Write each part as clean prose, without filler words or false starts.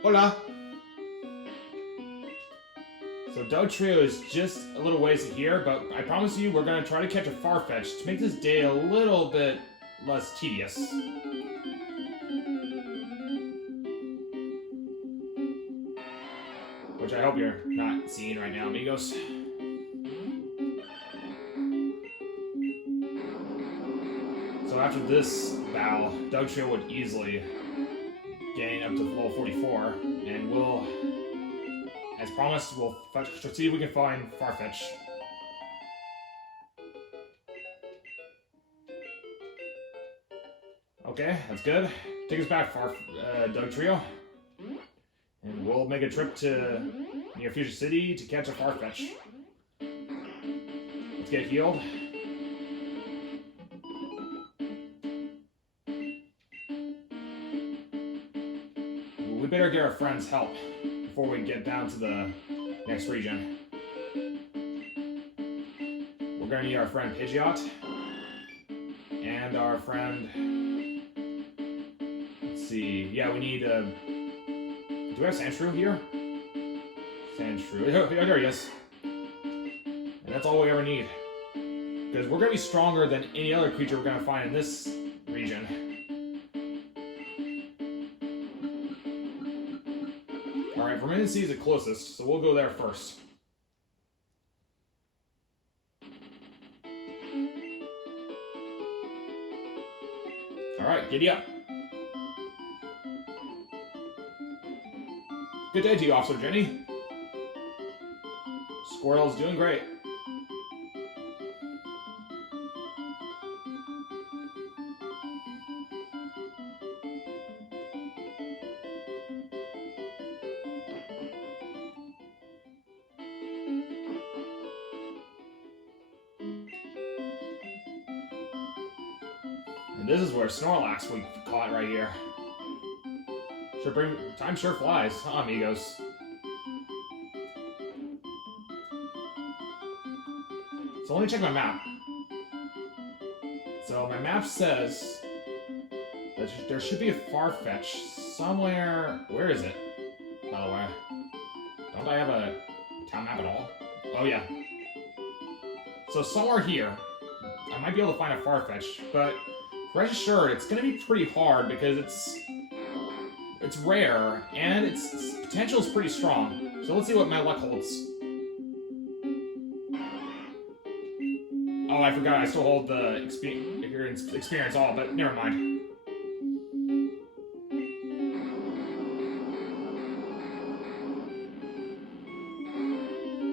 Hola! So Doug Trio is just a little ways here, but I promise you we're going to try to catch a Farfetch'd to make this day a little bit less tedious. Which I hope you're not seeing right now, amigos. So after this battle, Doug Trio would easily gain up to level 44, and we'll, as promised, we'll see if we can find Farfetch'd. Okay, that's good. Take us back, Doug Trio. And we'll make a trip to near Future City to catch a Farfetch'd. Let's get healed. We better get our friend's help before we get down to the next region. We're gonna need our friend Pidgeot and our friend. Let's see. Yeah, we need. Do we have Sandshrew here? Sandshrew. Oh, there he is. And that's all we ever need. Because we're gonna be stronger than any other creature we're gonna find in this region. Alright, Vermilion Sea is the closest, so we'll go there first. Alright, giddy up. Good day to you, Officer Jenny. Squirrel's doing great. And this is where Snorlax we caught right here. Time sure flies, huh, amigos? So let me check my map. So my map says that there should be a Farfetch'd somewhere. Where is it, by the way? Don't I have a town map at all? Oh yeah. So somewhere here, I might be able to find a Farfetch'd, but rest assured, it's going to be pretty hard because it's rare, and its potential is pretty strong. So let's see what my luck holds. Oh, I forgot I still hold the experience all, but never mind.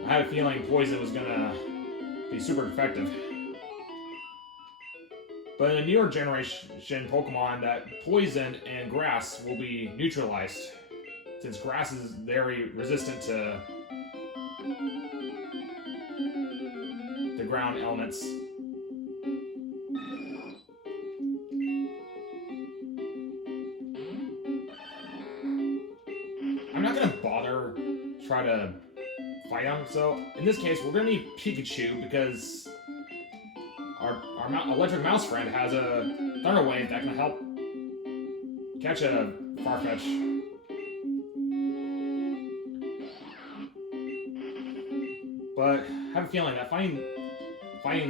I had a feeling poison was gonna be super effective. But in the newer generation Pokemon, that poison and grass will be neutralized, since grass is very resistant to the ground elements. I'm not gonna bother try to fight him, so in this case we're gonna need Pikachu because our electric mouse friend has a Thunder Wave that can help catch a Farfetch'd. But I have a feeling that fighting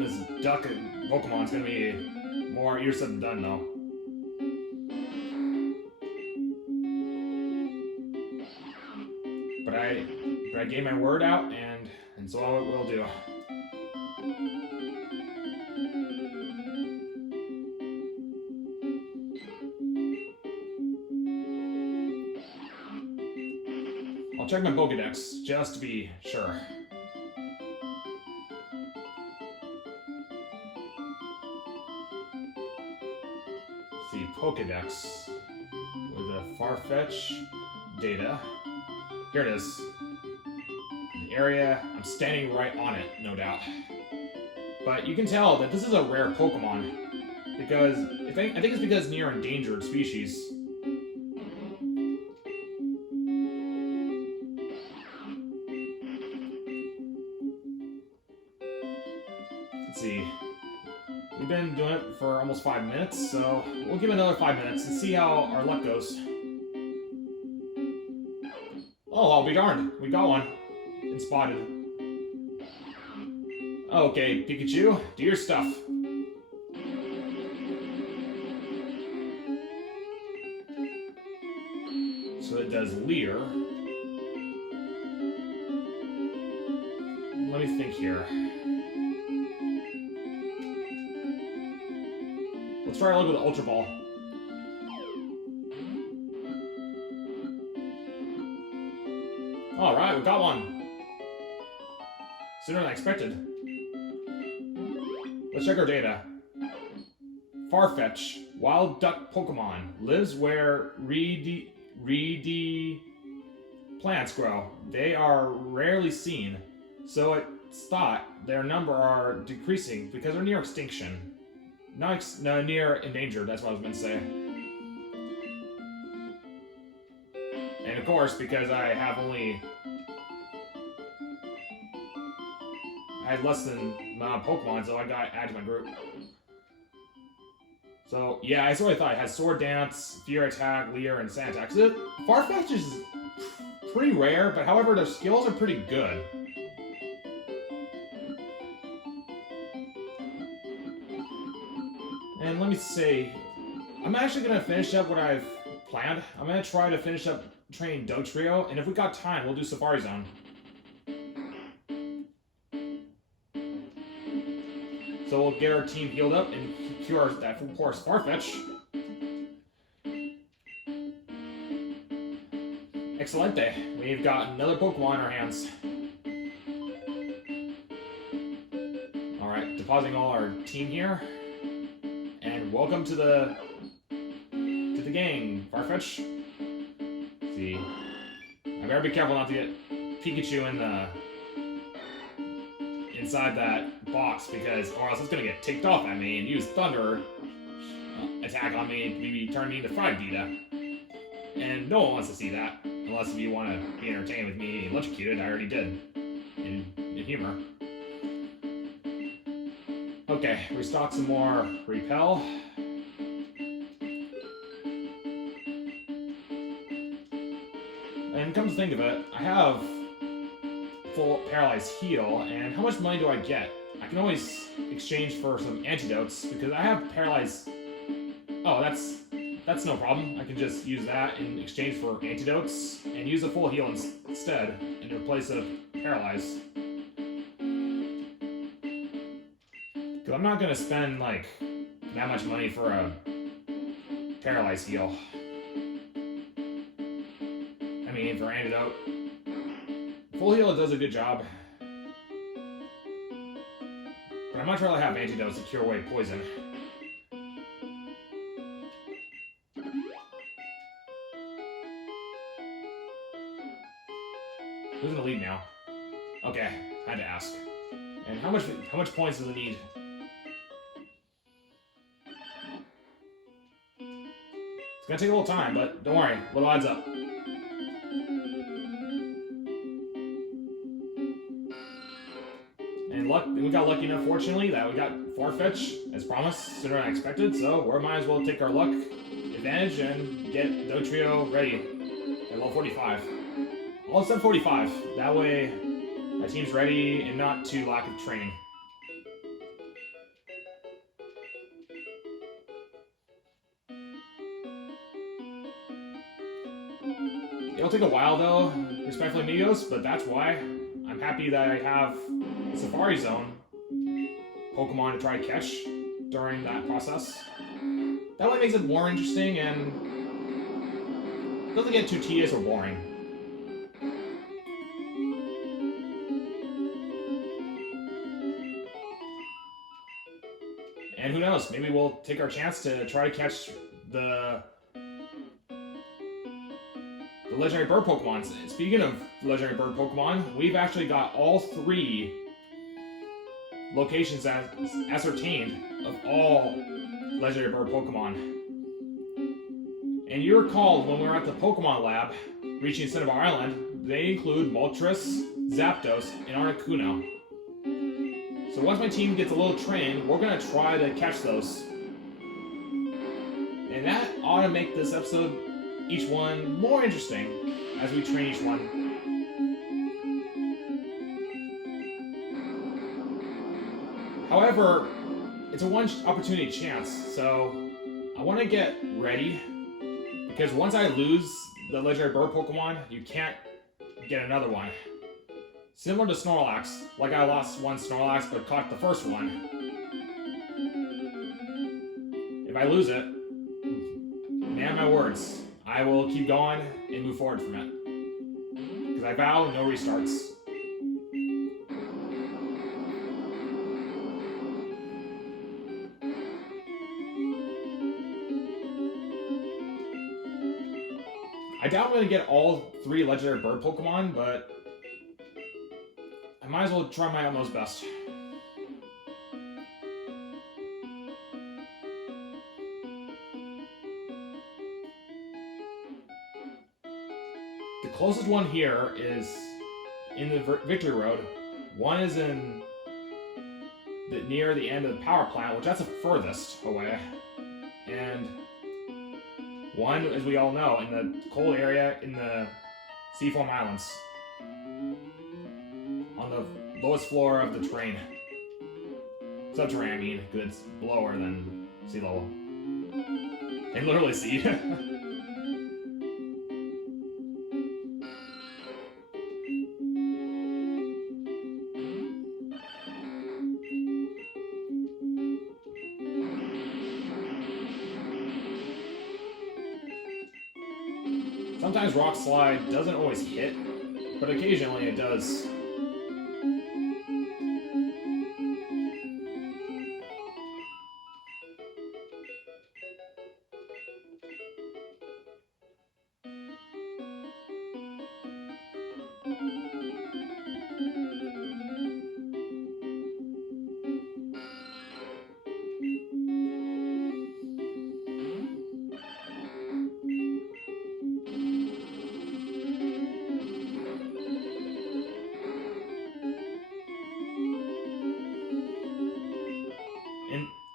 this duck Pokemon is going to be more easier said than done, though. But I gave my word out, and so I will do. I'll check my Pokédex, just to be sure. Let's see, Pokédex. With the Farfetch'd data. Here it is. The area, I'm standing right on it, no doubt. But you can tell that this is a rare Pokemon. Because, I think it's because near endangered species. Let's see. We've been doing it for almost 5 minutes, so we'll give it another 5 minutes and see how our luck goes. Oh, I'll be darned. We got one. And spotted. Okay, Pikachu, do your stuff. So it does Leer. Let me think here. Let's try a look with the Ultra Ball. Alright, we got one. Sooner than I expected. Let's check our data. Farfetch'd, wild duck Pokemon, lives where reedy plants grow. They are rarely seen, so it's thought their number are decreasing because they're near extinction. No, near endangered, that's what I was meant to say. And of course, because I had less than Pokemon, so I got added to my group. So, yeah, I sort of thought it has Sword Dance, Fear Attack, Leer, and Sand Attack. So, Farfetch'd is pretty rare, but however, their skills are pretty good. And let me see, I'm actually going to finish up what I've planned. I'm going to try to finish up training Dotrio, and if we got time, we'll do Safari Zone. So we'll get our team healed up and cure that full course Farfetch'd. Excelente. We've got another Pokemon in our hands. Alright, depositing all our team here. And welcome to the gang, Farfetch'd. See. I better be careful not to get Pikachu in the inside that box, because or else it's gonna get ticked off at me and use Thunder attack on me and maybe turn me into Fried Vita. And no one wants to see that, unless you want to be entertained with me electrocuted. I already did in humor. Okay, restock some more Repel. And come to think of it, I have full Paralyzed Heal, and how much money do I get? I can always exchange for some antidotes, because I have Paralyzed... Oh, that's no problem. I can just use that in exchange for antidotes, and use a full heal instead, in place of Paralyze. Because I'm not going to spend, like, that much money for a Paralyzed Heal. I mean, for antidote. Full heal does a good job. But I'd much rather have antidotes to cure away poison. Who's in the lead now? Okay, had to ask. And how much points does it need? It's gonna take a little time, but don't worry, little odds up. And we got lucky enough, fortunately, that we got Farfetch'd, as promised, sooner than I expected, so we might as well take our luck advantage and get Dotrio ready at level 45. All except 45. That way, my team's ready and not too lack of training. It'll take a while though, respectfully amigos, but that's why. I'm happy that I have the Safari Zone Pokemon to try to catch during that process. That way it makes it more interesting and doesn't get too tedious or boring. And who knows, maybe we'll take our chance to try to catch the legendary bird Pokemon. Speaking of legendary bird Pokemon, we've actually got all 3 locations ascertained of all legendary bird Pokemon. And you recall when we were at the Pokemon Lab, reaching Cinnabar Island, they include Moltres, Zapdos, and Articuno. So once my team gets a little trained, we're going to try to catch those. And that ought to make this episode, each one, more interesting as we train each one. However, it's a one opportunity chance, so I want to get ready, because once I lose the legendary bird Pokemon, you can't get another one. Similar to Snorlax, like I lost one Snorlax but caught the first one. If I lose it, man my words, I will keep going and move forward from it. Because I vow no restarts. I doubt I'm going to get all 3 legendary bird Pokemon, but I might as well try my utmost best. The closest one here is in the Victory Road. One is in near the end of the power plant, which that's the furthest away. And one, as we all know, in the cold area in the Seafoam Islands. On the lowest floor of the terrain. Subterranean, I mean, because it's lower than sea level. And literally sea. Sometimes Rock Slide doesn't always hit, but occasionally it does.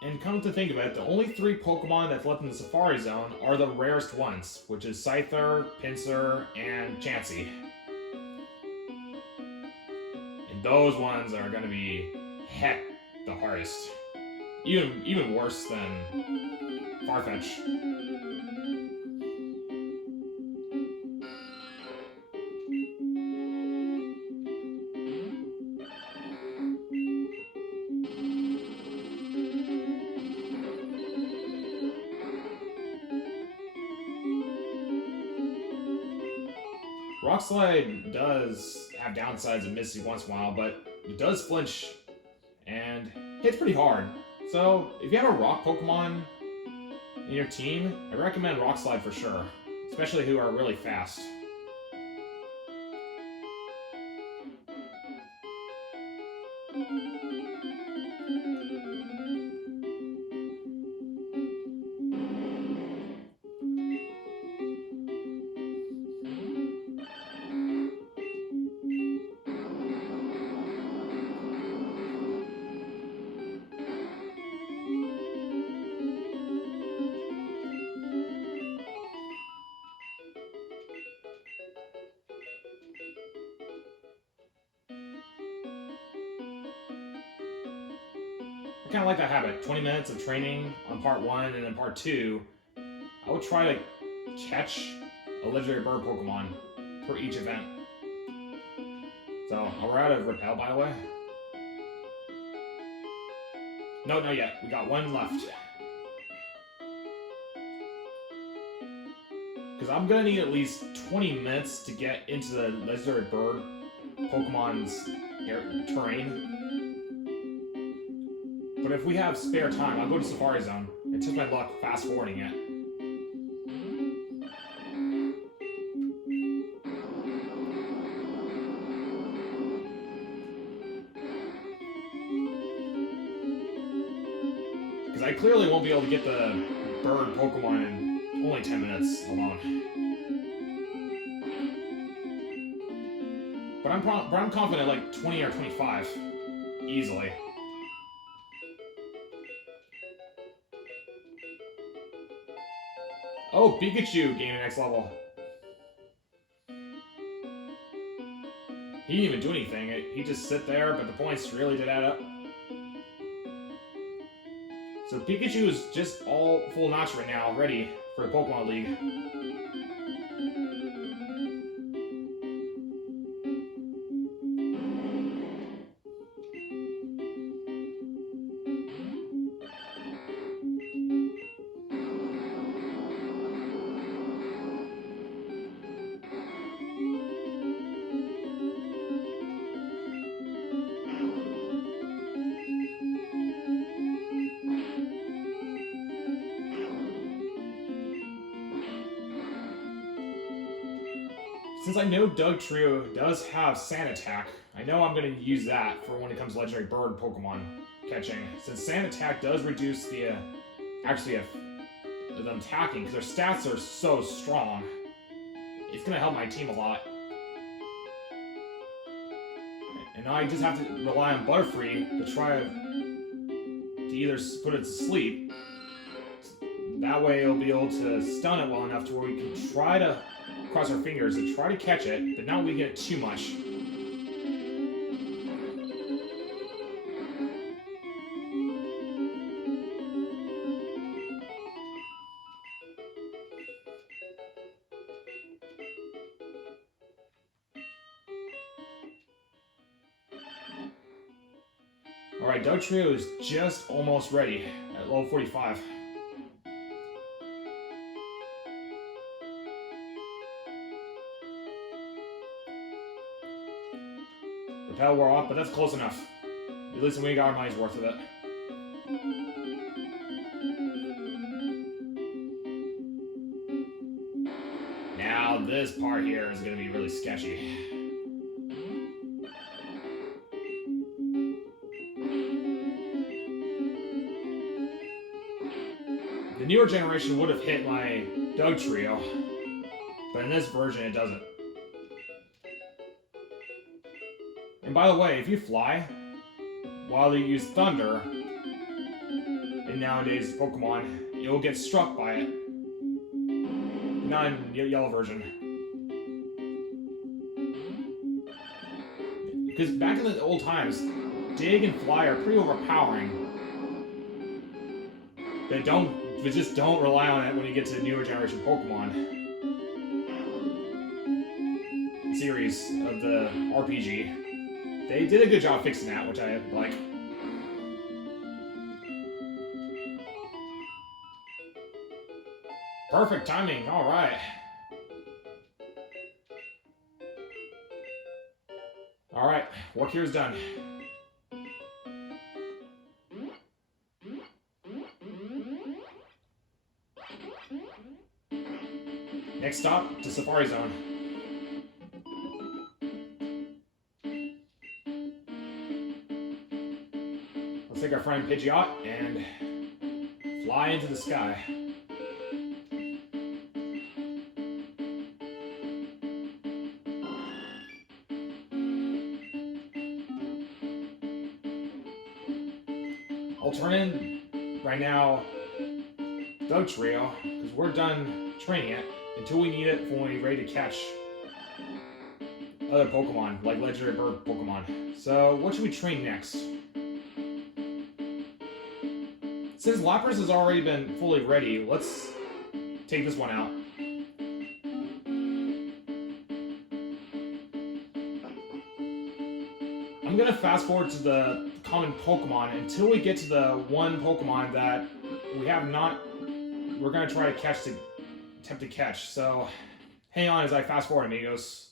And come to think of it, the only 3 Pokemon that's left in the Safari Zone are the rarest ones, which is Scyther, Pinsir, and Chansey. And those ones are going to be, heck, the hardest. Even worse than Farfetch'd. Rock Slide does have downsides of Misty once in a while, but it does flinch and hits pretty hard. So if you have a rock Pokemon in your team, I recommend Rock Slide for sure, especially who are really fast. I kind of like that habit. 20 minutes of training on part 1, and then part 2, I would try to catch a legendary bird Pokemon for each event. So, we're out of Repel, by the way. No, not yet. We got 1 left. Because I'm going to need at least 20 minutes to get into the legendary bird Pokemon's terrain. But if we have spare time, I'll go to Safari Zone and test my luck fast forwarding it. Because I clearly won't be able to get the bird Pokemon in only 10 minutes alone. But I'm confident like 20 or 25 easily. Oh, Pikachu gaining next level. He didn't even do anything. He just sit there, but the points really did add up. So Pikachu is just all full notch right now, ready for the Pokemon League. Since I know Dugtrio does have Sand Attack, I know I'm going to use that for when it comes to Legendary Bird Pokemon catching. Since Sand Attack does reduce the, them attacking, because their stats are so strong, it's going to help my team a lot. And now I just have to rely on Butterfree to try to either put it to sleep. That way it'll be able to stun it well enough to where we can try to cross our fingers to try to catch it, but not we get it too much. Alright, Dugtrio is just almost ready at level 45. Repel wore off, but that's close enough. At least we got our money's worth of it. Now this part here is going to be really sketchy. The newer generation would have hit my Dugtrio, but in this version it doesn't. And by the way, if you fly, while you use Thunder, in nowadays Pokemon, you'll get struck by it. Not in the yellow version. Because back in the old times, Dig and Fly are pretty overpowering. But just don't rely on it when you get to the newer generation Pokemon series of the RPG. They did a good job fixing that, which I like. Perfect timing, alright. Alright, work here is done. Next stop, to Safari Zone. Let's take our friend Pidgeot and fly into the sky. I'll turn in, right now, Dugtrio, because we're done training it until we need it when we're ready to catch other Pokemon, like Legendary Bird Pokemon. So, what should we train next? Since Lapras has already been fully ready, let's take this one out. I'm gonna fast forward to the common Pokemon until we get to the one Pokemon that we have not. We're gonna try to catch to attempt to catch. So, hang on as I fast forward, amigos.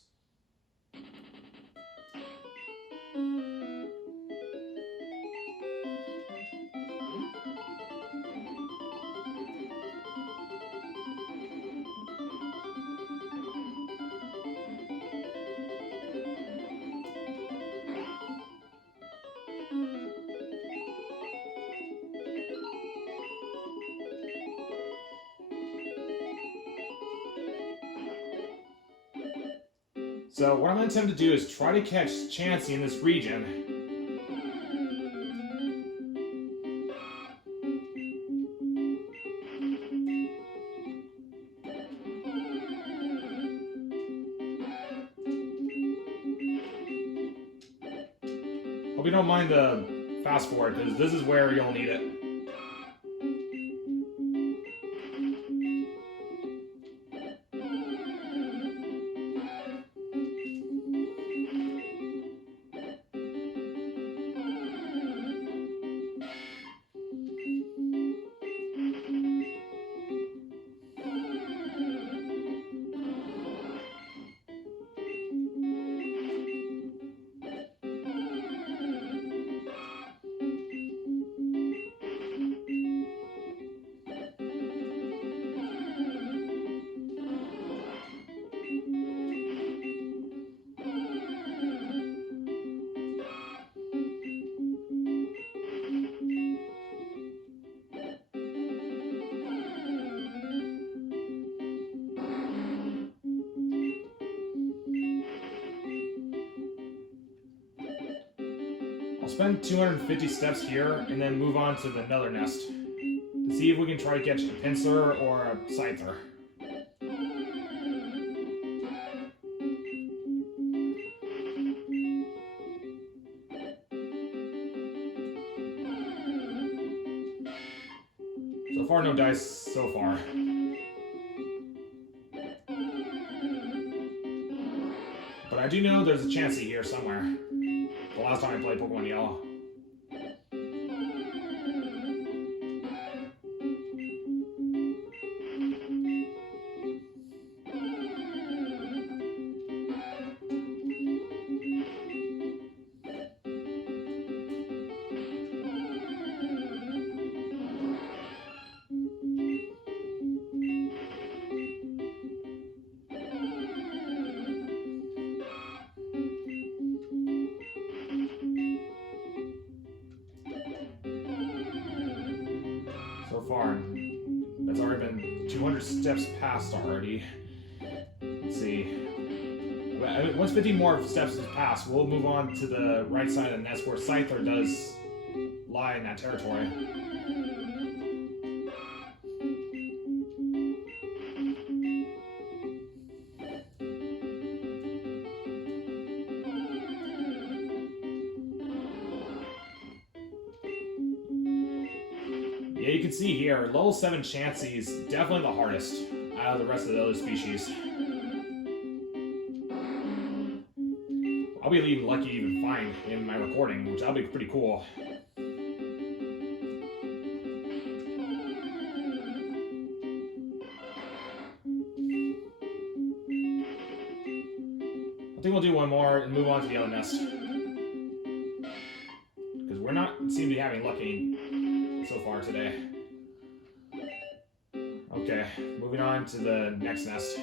So what I'm going to attempt to do is try to catch Chansey in this region. Hope you don't mind the fast forward, because this is where you'll need it. I'll spend 250 steps here and then move on to another nest to see if we can try to catch a Pinsir or a Scyther. So far, no dice so far. But I do know there's a Chansey here somewhere. The last time I played Pokemon Yellow. So far, that's already been 200 steps past already. Let's see. Once 50 more steps is passed, we'll move on to the right side of the nest where Scyther does lie in that territory. Yeah, you can see here, level 7 Chansey is definitely the hardest out of the rest of the other species. I'll be even lucky to even find in my recording, which that'll be pretty cool. I think we'll do one more and move on to the other nest. Because we're not seem to be having lucky so far today. Okay, moving on to the next nest.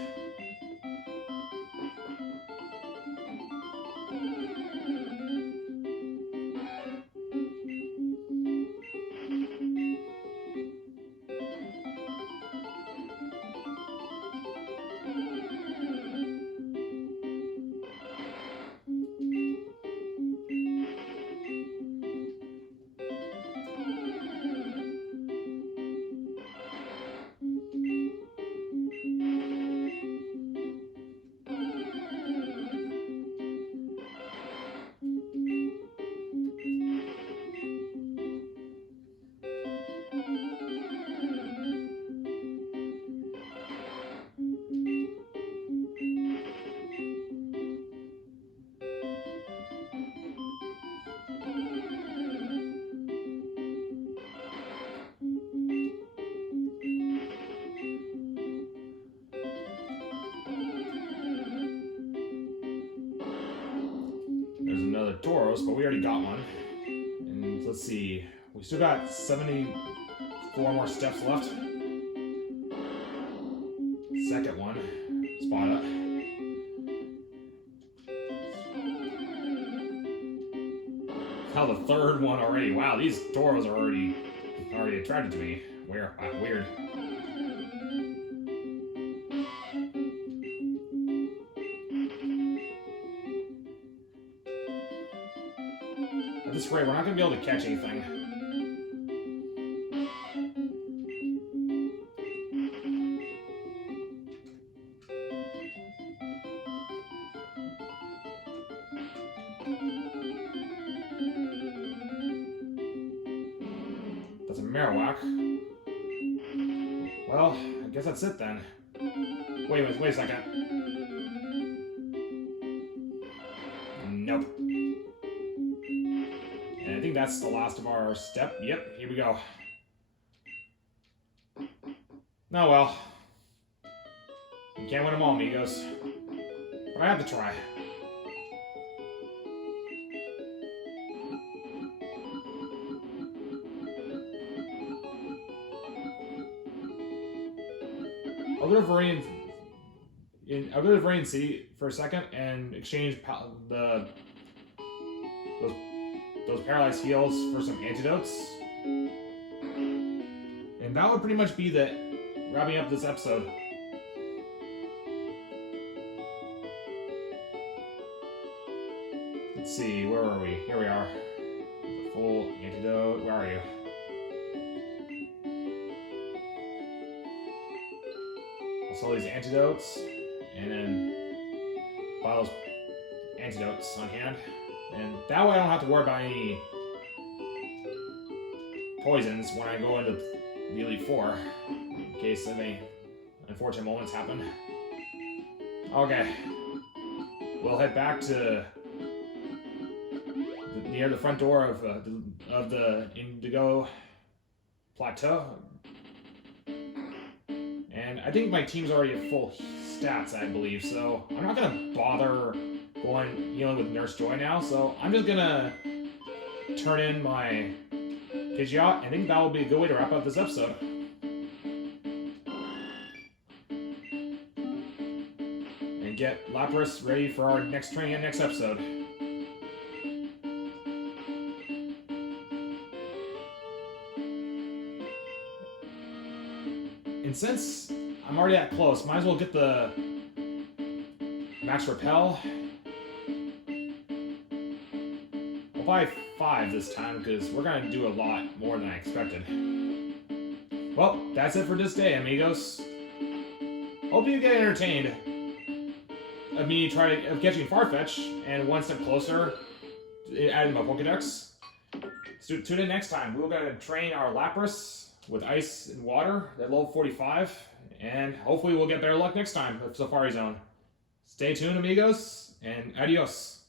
There's another Tauros, but we already got one. And let's see, we still got 74 more steps left. Second one, spot up. Now the third one already. Wow, these Tauros are already attracted to me. Weird. At this rate, we're not going to be able to catch anything. That's a Marowak. Well, I guess that's it then. Wait a second. Nope. And I think that's the last of our step. Yep, here we go. Oh well. You can't win them all, amigos. But I have to try. I'll go to Vermilion City for a second and exchange those paralyzed heals for some antidotes. And that would pretty much be wrapping up this episode. Let's see, where are we? Here we are. Full antidote. Where are you? I'll sell these antidotes, and then buy those antidotes on hand. And that way I don't have to worry about any poisons when I go into the Elite Four, in case any unfortunate moments happen. Okay. We'll head back to near the front door of the Indigo Plateau. And I think my team's already at full stats, I believe, so I'm not gonna bother healing with Nurse Joy now, so I'm just gonna turn in my Pidgeot. I think that will be a good way to wrap up this episode. And get Lapras ready for our next training and next episode. And since I'm already that close, might as well get the Max Repel. I'll buy 5 this time because we're going to do a lot more than I expected. Well, that's it for this day, amigos. Hope you get entertained of me of catching Farfetch'd and one step closer to adding my Pokédex. So tune in next time. We're going to train our Lapras with ice and water at level 45, and hopefully we'll get better luck next time with Safari Zone. Stay tuned, amigos, and adios.